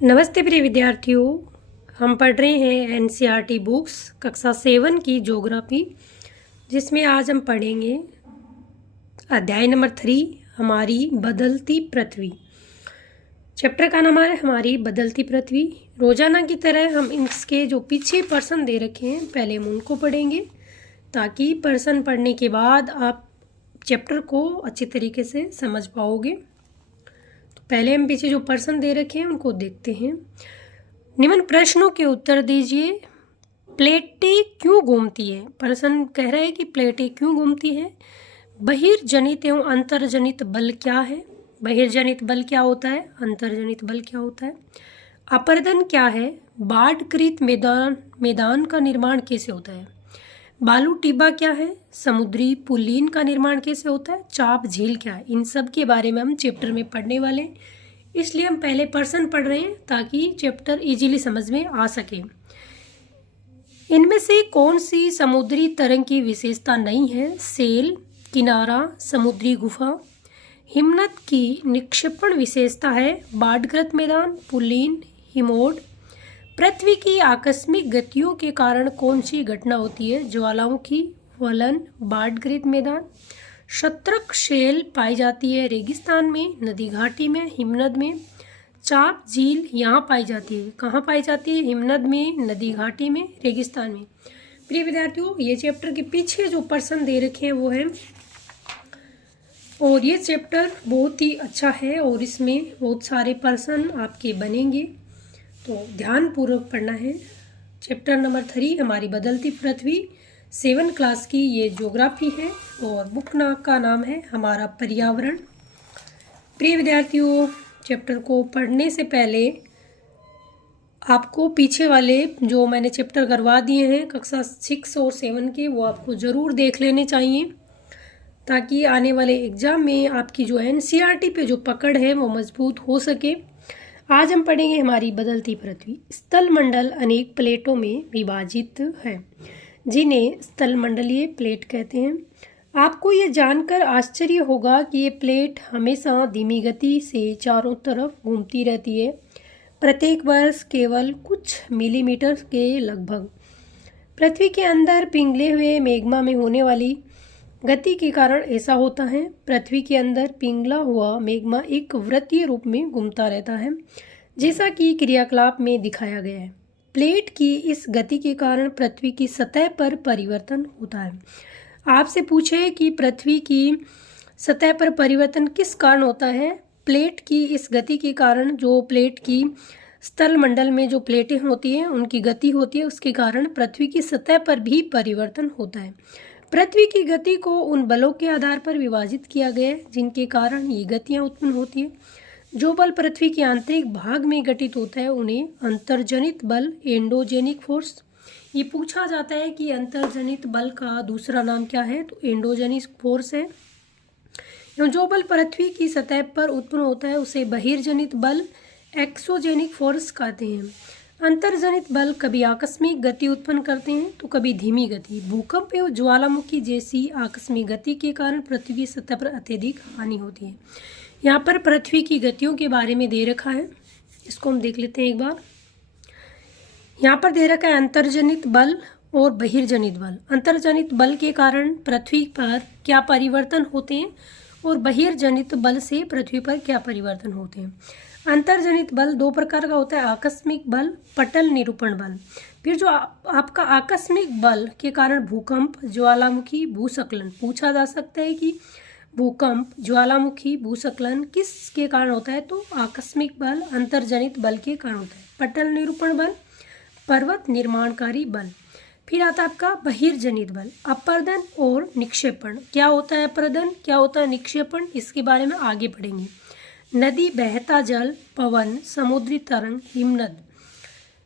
नमस्ते प्रिय विद्यार्थियों, हम पढ़ रहे हैं एनसीईआरटी बुक्स कक्षा 7 की ज्योग्राफी, जिसमें आज हम पढ़ेंगे अध्याय नंबर 3 हमारी बदलती पृथ्वी। चैप्टर का नाम है हमारी बदलती पृथ्वी। रोजाना की तरह हम इसके जो पीछे प्रश्न दे रखे हैं पहले हम उनको पढ़ेंगे, ताकि प्रश्न पढ़ने के बाद आप चैप्टर को अच्छी तरीके से समझ पाओगे। पहले हम पीछे जो प्रश्न दे रखे हैं उनको देखते हैं। निम्न प्रश्नों के उत्तर दीजिए। प्लेटें क्यों घूमती है? प्रश्न कह रहा है कि प्लेटें क्यों घूमती है। बहिर्जनित एवं अंतर्जनित बल क्या है? बहिर्जनित बल क्या होता है, अंतर्जनित बल क्या होता है। अपरदन क्या है? बाढ़कृत मैदान का निर्माण कैसे होता है। बालू टिब्बा क्या है? समुद्री पुल्लिन का निर्माण कैसे होता है। चाप झील क्या है? इन सब के बारे में हम चैप्टर में पढ़ने वाले हैं, इसलिए हम पहले प्रश्न पढ़ रहे हैं ताकि चैप्टर इजीली समझ में आ सके। इनमें से कौन सी समुद्री तरंग की विशेषता नहीं है? सेल, किनारा, समुद्री गुफा। हिमनद की निक्षेपण विशेषता है बाढ़ग्रस्त मैदान, पुल्लिन, हिमोड। पृथ्वी की आकस्मिक गतियों के कारण कौन सी घटना होती है? ज्वालामुखी, वलन, बाढ़ग्रस्त मैदान। शत्रक शेल पाई जाती है रेगिस्तान में, नदी घाटी में, हिमनद में। चाप झील यहाँ पाई जाती है। कहाँ पाई जाती है? हिमनद में, नदी घाटी में, रेगिस्तान में। प्रिय विद्यार्थियों, ये चैप्टर के पीछे जो प्रश्न दे रखे हैं वो है, और ये चैप्टर बहुत ही अच्छा है और इसमें बहुत सारे प्रश्न आपके बनेंगे, तो ध्यानपूर्वक पढ़ना है। चैप्टर नंबर 3 हमारी बदलती पृथ्वी 7 क्लास की ये ज्योग्राफी है और बुक का नाम है हमारा पर्यावरण। प्रिय विद्यार्थियों, चैप्टर को पढ़ने से पहले आपको पीछे वाले जो मैंने चैप्टर करवा दिए हैं कक्षा 6 और 7 के, वो आपको ज़रूर देख लेने चाहिए, ताकि आने वाले एग्ज़ाम में आपकी जो एनसीईआरटी पे जो पकड़ है वो मजबूत हो सके। आज हम पढ़ेंगे हमारी बदलती पृथ्वी। स्थलमंडल अनेक प्लेटों में विभाजित है, जिन्हें स्थलमंडलीय प्लेट कहते हैं। आपको ये जानकर आश्चर्य होगा कि ये प्लेट हमेशा धीमी गति से चारों तरफ घूमती रहती है, प्रत्येक वर्ष केवल कुछ मिलीमीटर के लगभग। पृथ्वी के अंदर पिघले हुए मैग्मा में होने वाली गति के कारण ऐसा होता है। पृथ्वी के अंदर पिघला हुआ मैग्मा एक वृत्तीय रूप में घूमता रहता है, जैसा कि क्रियाकलाप में दिखाया गया है। प्लेट की इस गति के कारण पृथ्वी की सतह पर परिवर्तन होता है। आपसे पूछे कि पृथ्वी की सतह पर परिवर्तन किस कारण होता है? प्लेट की इस गति के कारण, जो प्लेट की स्थलमंडल में जो प्लेटें होती हैं उनकी गति होती है, उसके कारण पृथ्वी की सतह पर भी परिवर्तन होता है। पृथ्वी की गति को उन बलों के आधार पर विभाजित किया गया है जिनके कारण ये गतियाँ उत्पन्न होती हैं। जो बल पृथ्वी के आंतरिक भाग में घटित होता है उन्हें अंतर्जनित बल, एंडोजेनिक फोर्स। ये पूछा जाता है कि अंतर्जनित बल का दूसरा नाम क्या है, तो एंडोजेनिक फोर्स है। जो बल पृथ्वी की सतह पर उत्पन्न होता है उसे बहिर्जनित बल, एक्सोजेनिक फोर्स कहते हैं। अंतर्जनित बल कभी आकस्मिक गति उत्पन्न करते हैं तो कभी धीमी गति। भूकंप एवं ज्वालामुखी जैसी आकस्मिक गति के कारण पृथ्वी की सतह पर अत्यधिक हानि होती है। यहाँ पर पृथ्वी की गतियों के बारे में दे रखा है, इसको हम देख लेते हैं एक बार। यहाँ पर दे रखा है अंतर्जनित बल और बहिर्जनित बल। अंतर्जनित बल के कारण पृथ्वी पर क्या परिवर्तन होते हैं और बहिर्जनित बल से पृथ्वी पर क्या परिवर्तन होते हैं। अंतर्जनित बल 2 प्रकार का होता है, आकस्मिक बल, पटल निरूपण बल। फिर जो आपका आकस्मिक बल के कारण भूकंप, ज्वालामुखी, भूस्खलन पूछा जा सकता है कि भूकंप, ज्वालामुखी, भूस्खलन किसके कारण होता है, तो आकस्मिक बल अंतर्जनित बल के कारण होता है। पटल निरूपण बल, पर्वत निर्माणकारी बल। फिर आता है आपका बहिर्जनित बल, अपरदन और निक्षेपण। क्या होता है अपरदन, क्या होता है निक्षेपण, इसके बारे में आगे पढ़ेंगे। नदी, बहता जल, पवन, समुद्री तरंग, हिमनद।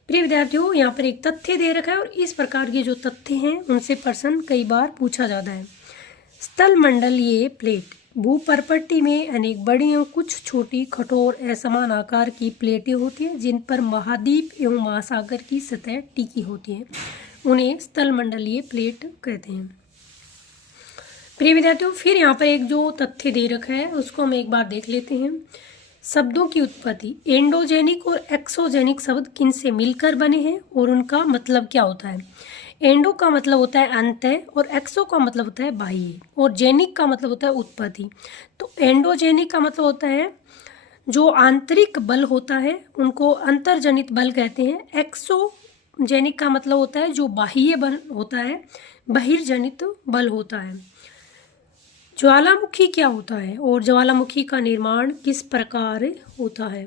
प्रिय विद्यार्थियों, यहाँ पर एक तथ्य दे रखा है और इस प्रकार के जो तथ्य हैं उनसे प्रश्न कई बार पूछा जाता है। स्थलमंडलीय प्लेट, भूपर्पट्टी में अनेक बड़ी एवं कुछ छोटी कठोर असमान आकार की प्लेटें होती हैं जिन पर महाद्वीप एवं महासागर की सतह टिकी होती है, उन्हें स्थलमंडलीय प्लेट कहते हैं। प्रिय विद्यार्थियों, फिर यहाँ पर एक जो तथ्य दे रखा है उसको हम एक बार देख लेते हैं। शब्दों की उत्पत्ति। एंडोजेनिक और एक्सोजेनिक शब्द किन से मिलकर बने हैं और उनका मतलब क्या होता है? एंडो का मतलब होता है अंतः और एक्सो का मतलब होता है बाह्य और जेनिक का मतलब होता है उत्पत्ति। तो एंडोजेनिक का मतलब होता है जो आंतरिक बल होता है उनको अंतर्जनित बल कहते हैं। एक्सोजेनिक का मतलब होता है जो बाह्य बल होता है, बहिर्जनित बल होता है। ज्वालामुखी क्या होता है और ज्वालामुखी का निर्माण किस प्रकार होता है?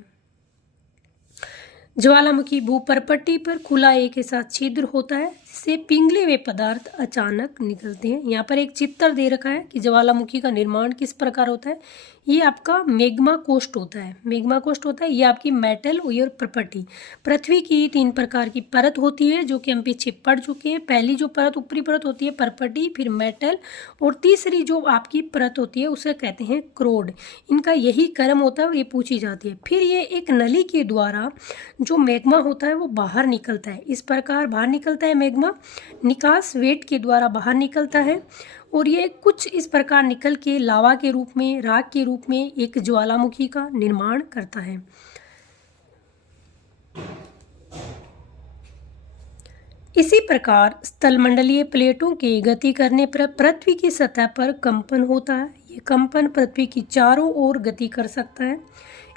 ज्वालामुखी भूपर्पट्टी पर खुला एक के साथ छिद्र होता है जिससे पिघले हुए पदार्थ अचानक निकलते हैं। यहाँ पर एक चित्र दे रखा है कि ज्वालामुखी का निर्माण किस प्रकार होता है। ये आपका मैग्मा कोस्ट होता है, मैग्मा कोस्ट होता है। ये आपकी मेटल और प्रॉपर्टी। पृथ्वी की 3 प्रकार की परत होती है जो कि हम पीछे पढ़ चुके हैं। पहली जो परत ऊपरी परत होती है प्रॉपर्टी, फिर मेटल, और तीसरी जो आपकी परत होती है उसे कहते हैं क्रोड। इनका यही क्रम होता है, ये पूछी जाती है। फिर ये एक नली के द्वारा जो मैग्मा होता है वो बाहर निकलता है। इस प्रकार बाहर निकलता है मैग्मा, निकास वेट के द्वारा बाहर निकलता है और ये कुछ इस प्रकार निकल के लावा के रूप में, राख के रूप में एक ज्वालामुखी का निर्माण करता है। इसी प्रकार स्थलमंडलीय प्लेटों के गति करने पर पृथ्वी की सतह पर कंपन होता है। ये कंपन पृथ्वी की चारों ओर गति कर सकता है।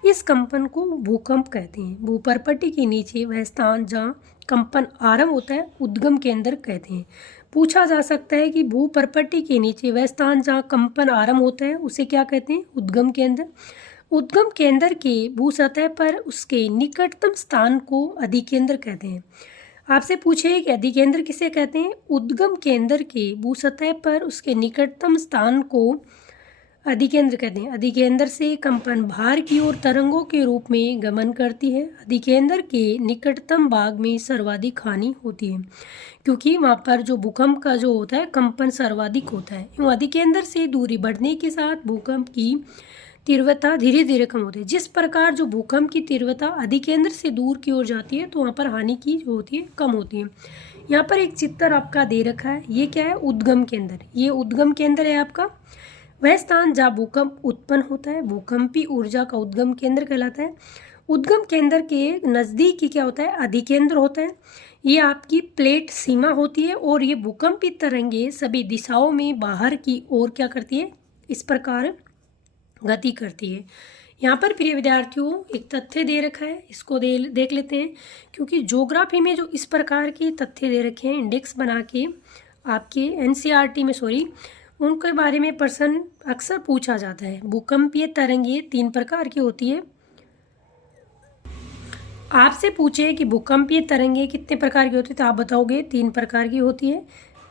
इस कंपन को भूकंप कहते हैं। भूपर्पट्टी के नीचे वह स्थान जहाँ कंपन आरंभ होता है उद्गम केंद्र कहते हैं। पूछा जा सकता है कि भूपर्पट्टी के नीचे वह स्थान जहाँ कंपन आरंभ होता है उसे क्या कहते हैं? उद्गम केंद्र। उद्गम केंद्र के भूसतह पर उसके निकटतम स्थान को अधिकेंद्र कहते हैं। आपसे पूछे कि अधिकेंद्र किसे कहते हैं? उद्गम केंद्र के भूसतह पर उसके निकटतम स्थान को अधिकेंद्र कहते हैं। अधिकेंद्र से कंपन भार की ओर तरंगों के रूप में गमन करती है। अधिकेंद्र के निकटतम भाग में सर्वाधिक हानि होती है क्योंकि वहाँ पर जो भूकंप का जो होता है कंपन सर्वाधिक होता है। यूँ अधिकेंद्र से दूरी बढ़ने के साथ भूकंप की तीव्रता धीरे धीरे कम होती है। जिस प्रकार जो भूकंप की तीव्रता अधिकेंद्र से दूर की ओर जाती है तो वहाँ पर हानि की जो होती है कम होती है। यहाँ पर एक चित्र आपका दे रखा है, ये क्या है? उद्गम केंद्र। ये उद्गम केंद्र है आपका, वह स्थान जहाँ भूकंप उत्पन्न होता है। भूकंपी ऊर्जा का उद्गम केंद्र कहलाता है। उद्गम केंद्र के नज़दीक ही क्या होता है? अधिकेंद्र होता है। ये आपकी प्लेट सीमा होती है और ये भूकंपी तरंगे सभी दिशाओं में बाहर की ओर क्या करती है? इस प्रकार गति करती है। यहाँ पर प्रिय विद्यार्थियों एक तथ्य दे रखा है, इसको देख लेते हैं क्योंकि ज्योग्राफी में जो इस प्रकार के तथ्य दे रखे हैं इंडेक्स बना के आपके एनसीईआरटी में उनके बारे में प्रश्न अक्सर पूछा जाता है। भूकंपीय तरंगें 3 प्रकार की होती है। आपसे पूछे कि भूकंपीय तरंगें कितने प्रकार की होती है तो आप बताओगे 3 प्रकार की होती है।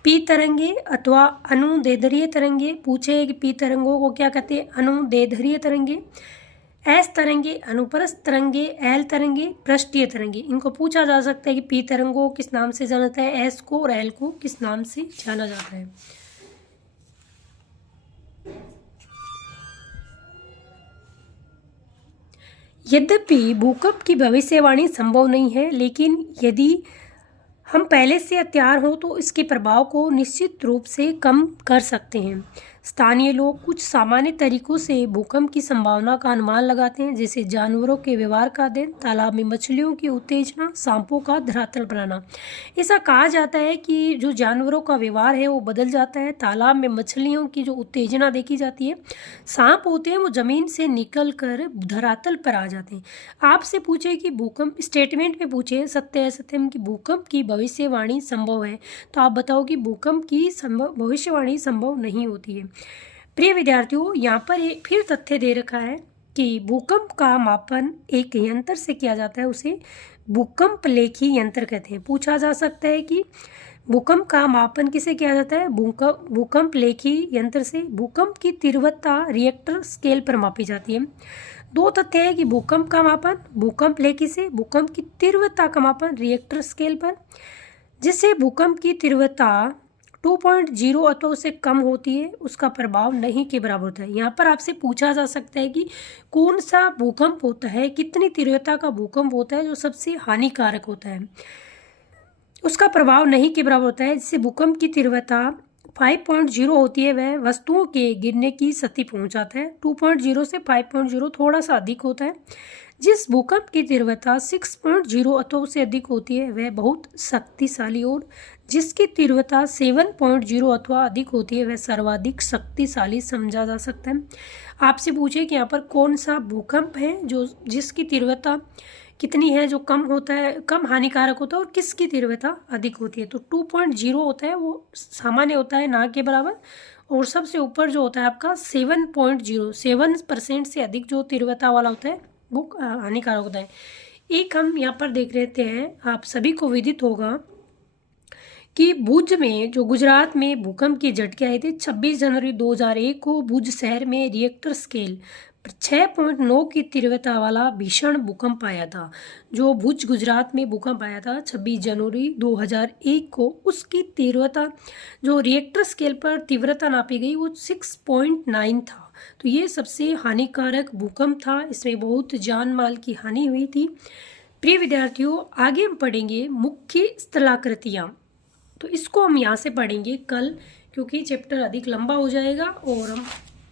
पी तरंगे अथवा अनुदैर्ध्य तरंगे। पूछे कि पी तरंगों को क्या कहते हैं? अनुदैर्ध्य तरंगे। एस तरंगे, अनुप्रस्थ तरंगे, एल तरंगे, पृष्ठीय तरंगे। इनको पूछा जा सकता है कि पी तरंगों को किस नाम से जाना जाता है, एस को और एल को किस नाम से जाना जाता है। यद्यपि भूकंप की भविष्यवाणी संभव नहीं है, लेकिन यदि हम पहले से तैयार हों तो इसके प्रभाव को निश्चित रूप से कम कर सकते हैं। स्थानीय लोग कुछ सामान्य तरीकों से भूकंप की संभावना का अनुमान लगाते हैं, जैसे जानवरों के व्यवहार का अध्ययन, तालाब में मछलियों की उत्तेजना, सांपों का धरातल बनाना। ऐसा कहा जाता है कि जो जानवरों का व्यवहार है वो बदल जाता है। तालाब में मछलियों की जो उत्तेजना देखी जाती है, सांप होते हैं वो जमीन से निकल कर धरातल पर आ जाते हैं। आपसे पूछे कि भूकंप स्टेटमेंट में पूछे सत्य असत्य कि भूकंप की भविष्यवाणी संभव है तो आप बताओ कि भूकंप की भविष्यवाणी संभव नहीं होती है। प्रिय विद्यार्थियों यहाँ पर एक फिर तथ्य दे रखा है कि भूकंप का मापन एक यंत्र से किया जाता है, उसे भूकंप लेखी यंत्र कहते हैं। पूछा जा सकता है कि भूकंप का मापन किसे किया जाता है? भूकंप लेखी यंत्र से। भूकंप की तीव्रता रिएक्टर स्केल पर मापी जाती है। 2 तथ्य है कि भूकंप का मापन भूकंप लेखी से, भूकंप की तीव्रता का मापन रिएक्टर स्केल पर, जिससे भूकंप की तीव्रता 2.0 अथवा उससे कम होती है उसका प्रभाव नहीं के बराबर होता है। यहाँ पर आपसे पूछा जा सकता है कि कौन सा भूकंप होता है, कितनी तीव्रता का भूकंप होता है जो सबसे हानिकारक होता है, उसका प्रभाव नहीं के बराबर होता है। जिससे भूकंप की तीव्रता 5.0 होती है वह वस्तुओं के गिरने की स्थिति पहुंच जाता है। 2.0 से 5.0 थोड़ा सा अधिक होता है। जिस भूकंप की तीव्रता 6.0 अथवा से अधिक होती है वह बहुत शक्तिशाली, और जिसकी तीव्रता 7.0 अथवा अधिक होती है वह सर्वाधिक शक्तिशाली समझा जा सकता है। आपसे पूछे कि यहाँ पर कौन सा भूकंप है जो जिसकी तीव्रता कितनी है, जो कम होता है, कम हानिकारक होता है, और किसकी तीव्रता अधिक होती है। तो 2.0 होता है वो सामान्य होता है, ना के बराबर, और सबसे ऊपर जो होता है आपका 7.0 7% से अधिक जो तीव्रता वाला होता है वो हानिकारक होता है। एक हम यहाँ पर देख लेते हैं, आप सभी को विदित होगा कि भुज में जो गुजरात में भूकंप के झटके आए थे 26 जनवरी 2001 को भुज शहर में रिएक्टर स्केल 6.9 की तीव्रता वाला भीषण भूकंप आया था। जो भुज गुजरात में भूकंप आया था 26 जनवरी 2001 को, उसकी तीव्रता जो रिएक्टर स्केल पर तीव्रता नापी गई वो 6.9 था। तो ये सबसे हानिकारक भूकंप था, इसमें बहुत जान माल की हानि हुई थी। प्रिय विद्यार्थियों, आगे हम पढ़ेंगे मुख्य स्थलाकृतियाँ। तो इसको हम यहाँ से पढ़ेंगे कल, क्योंकि चैप्टर अधिक लंबा हो जाएगा और हम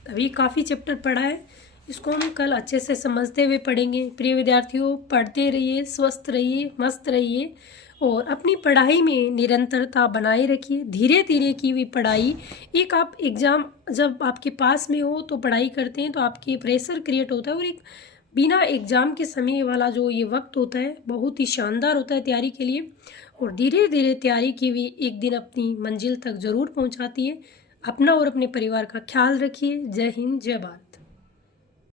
अभी काफ़ी चैप्टर पढ़ा है, इसको हम कल अच्छे से समझते हुए पढ़ेंगे। प्रिय विद्यार्थियों, पढ़ते रहिए, स्वस्थ रहिए, मस्त रहिए और अपनी पढ़ाई में निरंतरता बनाए रखिए। धीरे धीरे की हुई पढ़ाई, एक आप एग्ज़ाम जब आपके पास में हो तो पढ़ाई करते हैं तो आपके प्रेशर क्रिएट होता है, और एक बिना एग्ज़ाम के समय वाला जो ये वक्त होता है बहुत ही शानदार होता है तैयारी के लिए, और धीरे धीरे तैयारी की हुई एक दिन अपनी मंजिल तक ज़रूर पहुंचाती है। अपना और अपने परिवार का ख्याल रखिए। जय हिंद, जय भारत।